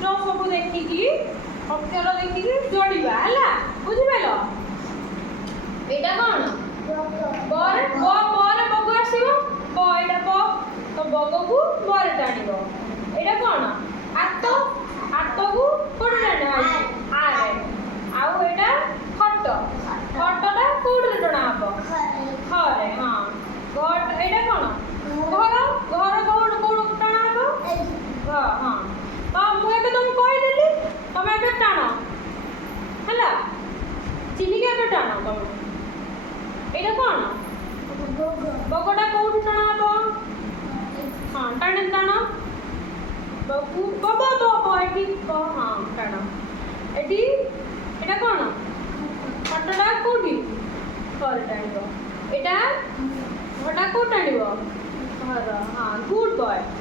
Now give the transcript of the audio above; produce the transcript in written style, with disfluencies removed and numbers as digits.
ଚିତ୍ର ସବୁ ଦେଖିକି ଅକ୍ଷର ଦେଖିକି ଯୋଡ଼ିବା ହେଲା ବୁଝିପାରିଲ। ଏଇଟା କ'ଣ ବରେ ବରେ ବଗ ଆସିବ ବ ଏଇଟା ବ ତ ବଗକୁ ବରେ ଟାଣିବ। ଏଇଟା କ'ଣ ଆତ ଆତକୁ କୋଉଠି ଟାଣିବ ଆରେ। ଆଉ ଏଇଟା ଖଟ ଖଟଟା କୋଉଠିରେ ଟଣା ହବ ଖରେ। ହଁ ଏଇଟା କ'ଣ ଘର ଘର କୋଉଠୁ ଟଣା ହବ ହଁ। ତ ମୁଁ ଏବେ ତମକୁ କହିଦେଲି ତମେ ଏବେ ଟାଣ ହେଲା ଚିନିକି ଏବେ ଟାଣ ତମେ। ଏଇଟା କ'ଣ ବଗଟା କୋଉଠୁ ଟଣା ହବ ହଁ ଟାଣ ଟାଣ ବଗୁ ବବ ଏଠି ହଁ ଟାଣ ଏଠି। ଏଇଟା କ'ଣ ଖଟଟା କୋଉଠି ଘରେ ଟାଣିବ। ଏଇଟା ଘରଟା କୋଉଠି ଟାଣିବ ଘର। ହଁ ଗୁଡ୍ ବୟ।